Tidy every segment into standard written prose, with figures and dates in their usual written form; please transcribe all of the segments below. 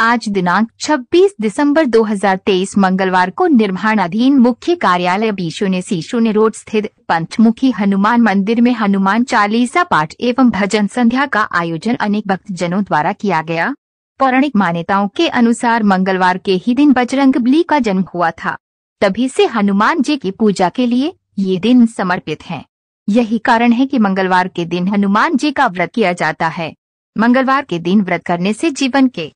आज दिनांक 26 दिसंबर 2023 मंगलवार को निर्माणाधीन मुख्य कार्यालय B0C0 रोड स्थित पंचमुखी हनुमान मंदिर में हनुमान चालीसा पाठ एवं भजन संध्या का आयोजन अनेक भक्तजनों द्वारा किया गया। पौराणिक मान्यताओं के अनुसार मंगलवार के ही दिन बजरंगबली का जन्म हुआ था, तभी से हनुमान जी की पूजा के लिए ये दिन समर्पित है। यही कारण है कि मंगलवार के दिन हनुमान जी का व्रत किया जाता है। मंगलवार के दिन व्रत करने से जीवन के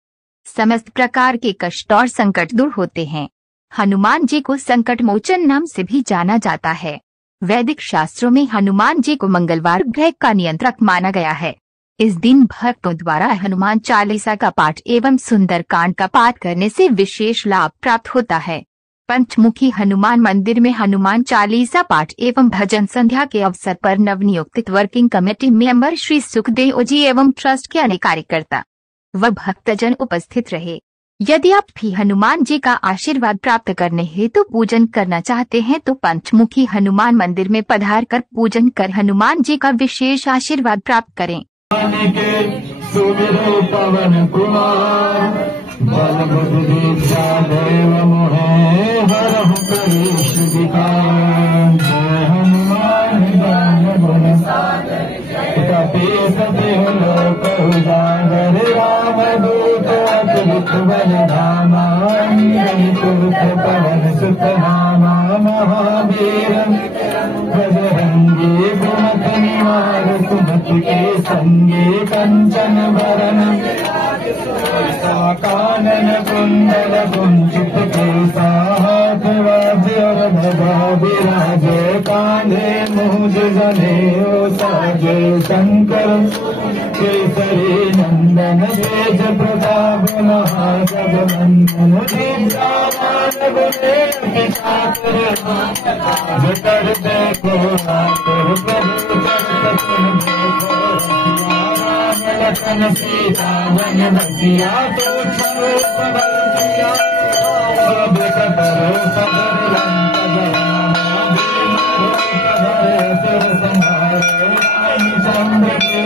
समस्त प्रकार के कष्ट और संकट दूर होते हैं। हनुमान जी को संकट मोचन नाम से भी जाना जाता है। वैदिक शास्त्रों में हनुमान जी को मंगलवार ग्रह का नियंत्रक माना गया है। इस दिन भक्तों द्वारा हनुमान चालीसा का पाठ एवं सुंदरकांड का पाठ करने से विशेष लाभ प्राप्त होता है। पंचमुखी हनुमान मंदिर में हनुमान चालीसा पाठ एवं भजन संध्या के अवसर पर नवनियुक्त working committee member Shri Sukhdev ji एवं ट्रस्ट के अनेक कार्यकर्ता व भक्तजन उपस्थित रहे। यदि आप भी हनुमान जी का आशीर्वाद प्राप्त करने हेतु पूजन करना चाहते हैं तो पंचमुखी हनुमान मंदिर में पधार कर पूजन कर हनुमान जी का विशेष आशीर्वाद प्राप्त करें। पवन कुमार बल बुद्धि रामदूत अतुलित बलधामा पवन सुत नामा महावीर बजरंगी गुमति निवार सुमति के संगे कंचन वरण कानन कुंडल कुंचित केसा हाथ वाद्य ध्वजा विराजे कांधे मुझ जनेऊ साजे शंकर केसरी नंदन तेज प्रताप महाजग नंदन जटर देखो लखन सीता वन बसिया तो सब करो सबर लंक चंद्र के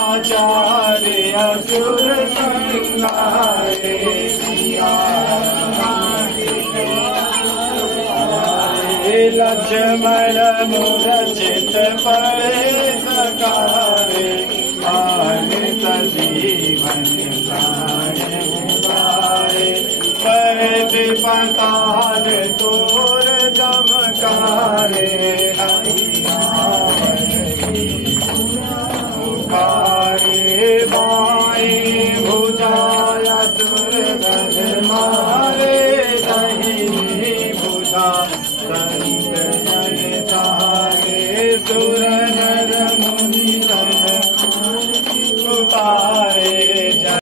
लंकाचार्य असुर संहारे लक्ष्मण मूर्छित पड़े सकारे आनित जीवन पाताल तोर जमकारे हरिया भुजाय सुरगधर्मा